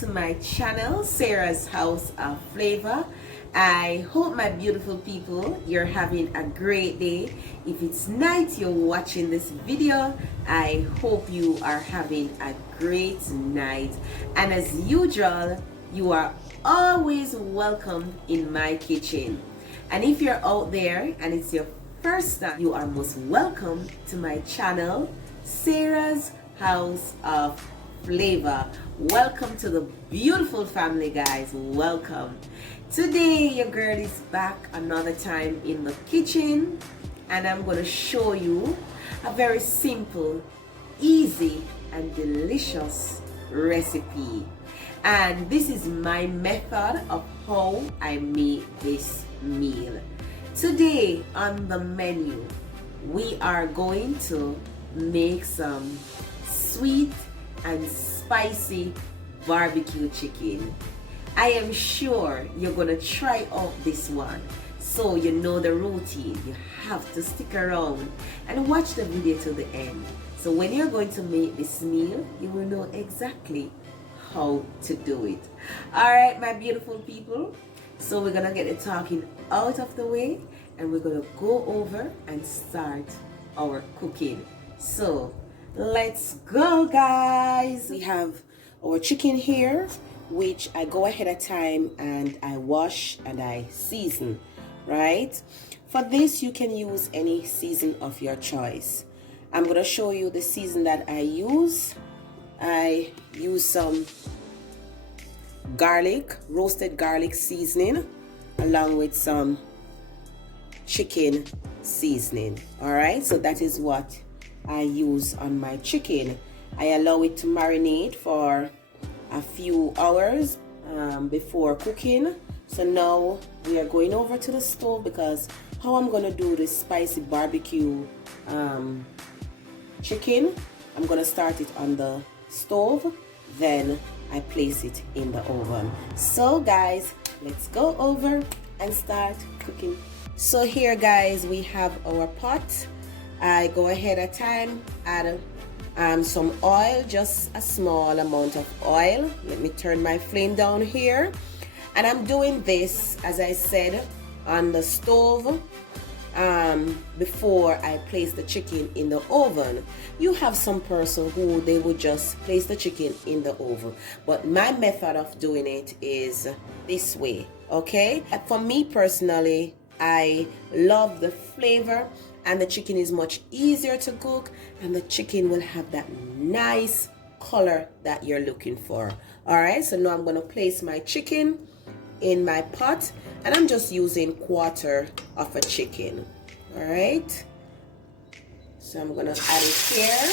to my channel, Sarah's House of Flavor. I hope, my beautiful people, you're having a great day. If it's night you're watching this video, I hope you are having a great night. And as usual, you are always welcome in my kitchen. And if you're out there and it's your first time, you are most welcome to my channel, Sarah's House of Flavor. Welcome to the beautiful family, guys. Welcome. Today your girl is back another time in the kitchen, and I'm going to show you a very simple, easy and delicious recipe. And this is my method of how I make this meal. Today on the menu, we are going to make some sweet and spicy barbecue chicken. I am sure you're gonna try out this one, so you know the routine. You have to stick around and watch the video to the end, so when you're going to make this meal, you will know exactly how to do it. Alright, my beautiful people, so we're gonna get the talking out of the way and we're gonna go over and start our cooking. So let's go, guys. We have our chicken here, which I go ahead of time and I wash and I season, right? For this, you can use any season of your choice. I'm going to show you the season that I use. I use some garlic, roasted garlic seasoning, along with some chicken seasoning. All right, so that is what I use on my chicken. I allow it to marinate for a few hours before cooking. So now we are going over to the stove, because how I'm gonna do this spicy barbecue chicken, I'm gonna start it on the stove, then I place it in the oven. So guys, let's go over and start cooking. So here, guys, we have our pot. I go ahead at time, add some oil, just a small amount of oil. Let me turn my flame down here, and I'm doing this, as I said, on the stove before I place the chicken in the oven. You have some person who they would just place the chicken in the oven, but my method of doing it is this way. Okay, for me personally, I love the flavor, and the chicken is much easier to cook, and the chicken will have that nice color that you're looking for. All right, so now I'm going to place my chicken in my pot, and I'm just using quarter of a chicken. All right, so I'm going to add it here.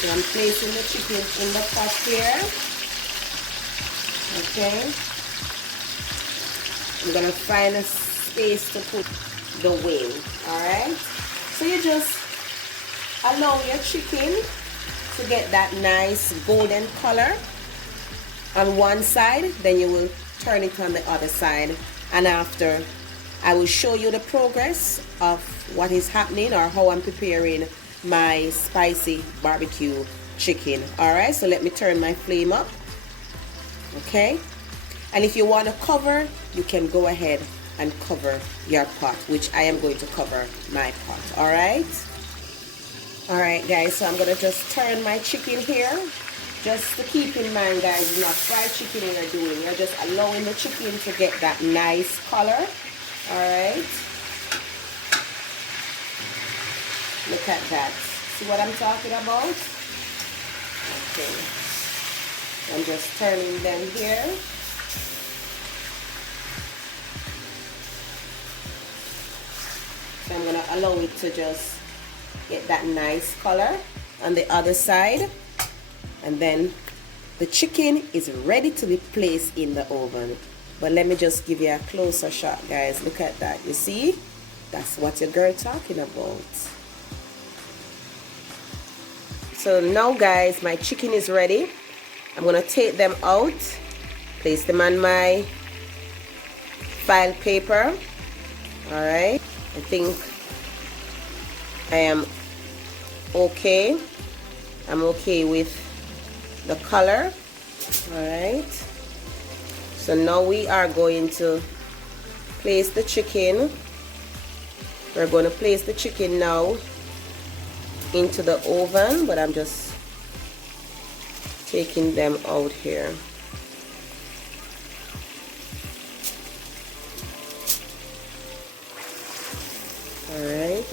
So I'm placing the chicken in the pot here. Okay. I'm gonna find a space to put the wing. Alright. So you just allow your chicken to get that nice golden color on one side, then you will turn it on the other side, and after I will show you the progress of what is happening, or how I'm preparing my spicy barbecue chicken. All right, so let me turn my flame up. Okay, and if you want to cover, you can go ahead and cover your pot, which I am going to cover my pot. All right, guys, so I'm gonna just turn my chicken here. Just to keep in mind, guys, it's not fried chicken you're doing, you're just allowing the chicken to get that nice color. All right, look at that. See what I'm talking about? Okay. I'm just turning them here. So I'm going to allow it to just get that nice color on the other side. And then the chicken is ready to be placed in the oven. But let me just give you a closer shot, guys. Look at that. You see? That's what your girl talking about. So now guys, my chicken is ready. I'm gonna take them out, place them on my file paper. All right, I think I am okay. I'm okay with the color. All right, so now we are going to place the chicken. We're going to place the chicken now into the oven, but I'm just taking them out here. All right.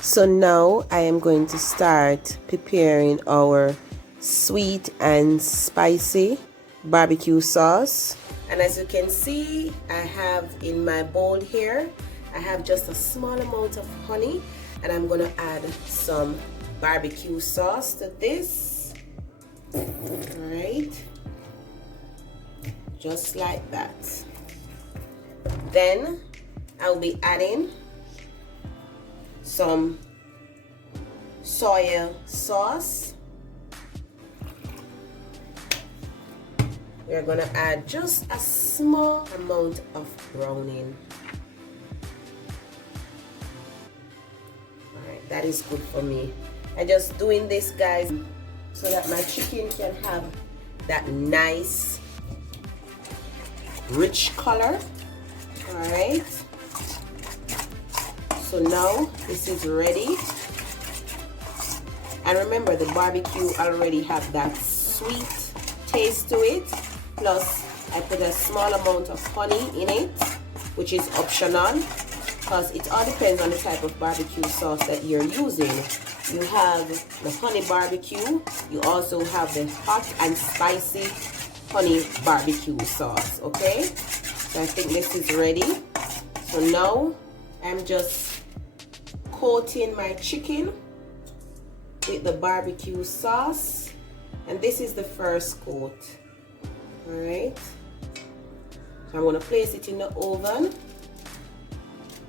So now I am going to start preparing our sweet and spicy barbecue sauce. And as you can see, I have in my bowl here, I have just a small amount of honey, and I'm gonna add some barbecue sauce to this. All right, just like that. Then I'll be adding some soy sauce. We're gonna add just a small amount of browning. All right, that is good for me. I'm just doing this, guys, so that my chicken can have that nice, rich color. All right. So now this is ready. And remember, the barbecue already have that sweet taste to it. Plus, I put a small amount of honey in it, which is optional, because it all depends on the type of barbecue sauce that you're using. You have the honey barbecue. You also have the hot and spicy honey barbecue sauce, okay? So I think this is ready. So now I'm just coating my chicken with the barbecue sauce, and this is the first coat. All right, so I'm going to place it in the oven.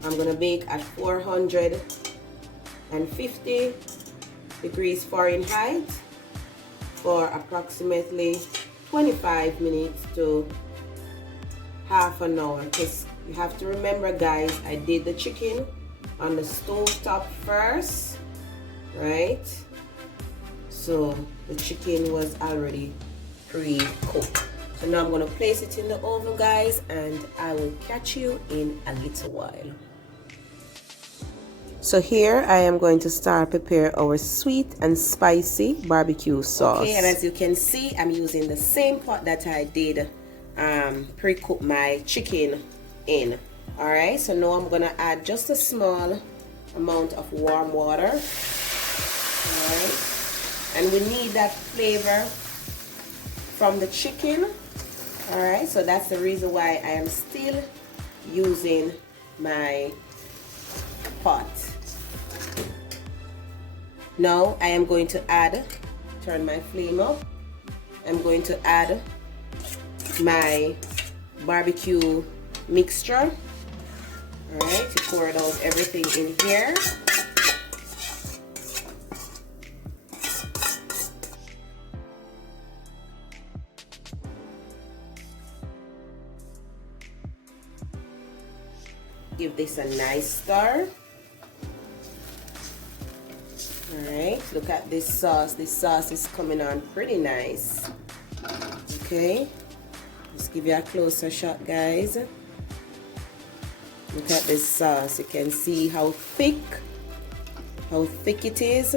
I'm going to bake at 450 degrees Fahrenheit for approximately 25 minutes to half an hour. Because you have to remember, guys, I did the chicken on the stove top first, right? So the chicken was already pre-cooked. So now I'm going to place it in the oven, guys, and I will catch you in a little while. So here I am going to start prepare our sweet and spicy barbecue sauce. Okay, and as you can see, I'm using the same pot that I did pre-cook my chicken in. All right, so now I'm going to add just a small amount of warm water. All right, and we need that flavor from the chicken. All right, so that's the reason why I am still using my pot. Now I am going to add, turn my flame up, I'm going to add my barbecue mixture. All right, to pour it out everything in here. Give this a nice stir. All right, look at this sauce. This sauce is coming on pretty nice. Okay, let's give you a closer shot, guys. Look at this sauce. You can see how thick it is,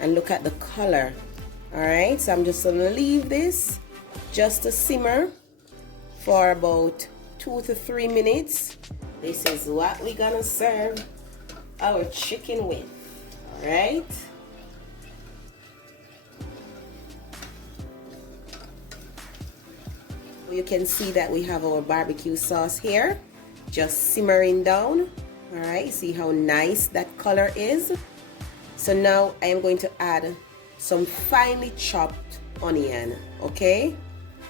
and look at the color. All right, so I'm just gonna leave this just to simmer for about 2 to 3 minutes. This is what we're gonna serve our chicken with. All right. You can see that we have our barbecue sauce here, just simmering down. All right, see how nice that color is. So now I am going to add some finely chopped onion. Okay,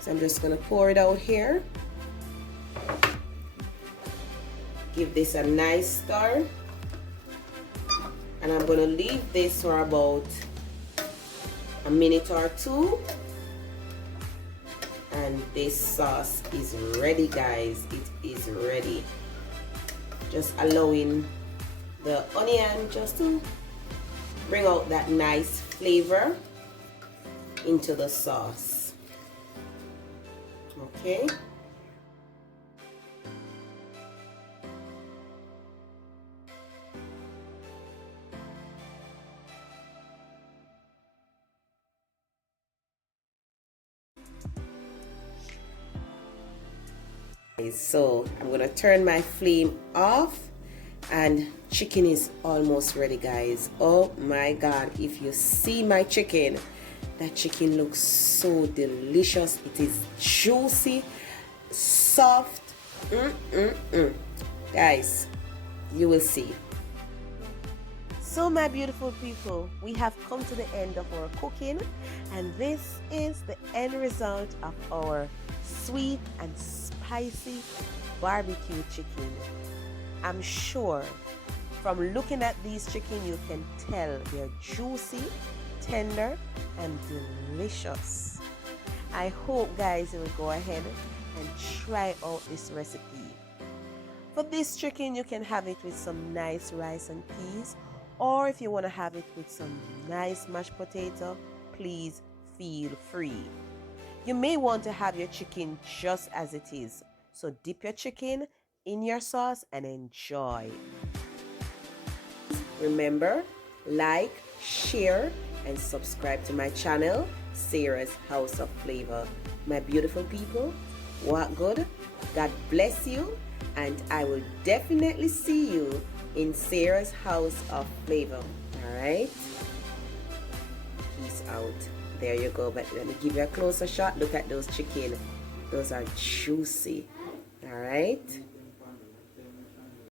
so I'm just gonna pour it out here. Give this a nice stir. And I'm going to leave this for about a minute or two. And this sauce is ready, guys. It is ready. Just allowing the onion just to bring out that nice flavor into the sauce. Okay. So I'm gonna turn my flame off, and chicken is almost ready, guys. Oh my god, if you see my chicken, that chicken looks so delicious. It is juicy, soft. Guys, you will see. So my beautiful people, we have come to the end of our cooking, and this is the end result of our sweet and spicy barbecue chicken. I'm sure from looking at these chicken you can tell they're juicy, tender, and delicious. I hope, guys, you will go ahead and try out this recipe. For this chicken, you can have it with some nice rice and peas, or if you want to have it with some nice mashed potato, please feel free. You may want to have your chicken just as it is, so dip your chicken in your sauce and enjoy. Remember, like, share, and subscribe to my channel, Sarah's House of Flavor. My beautiful people, what good? God bless you, and I will definitely see you in Sarah's House of Flavor. Alright? Peace out. There you go. But let me give you a closer shot. Look at those chicken. Those are juicy. Alright?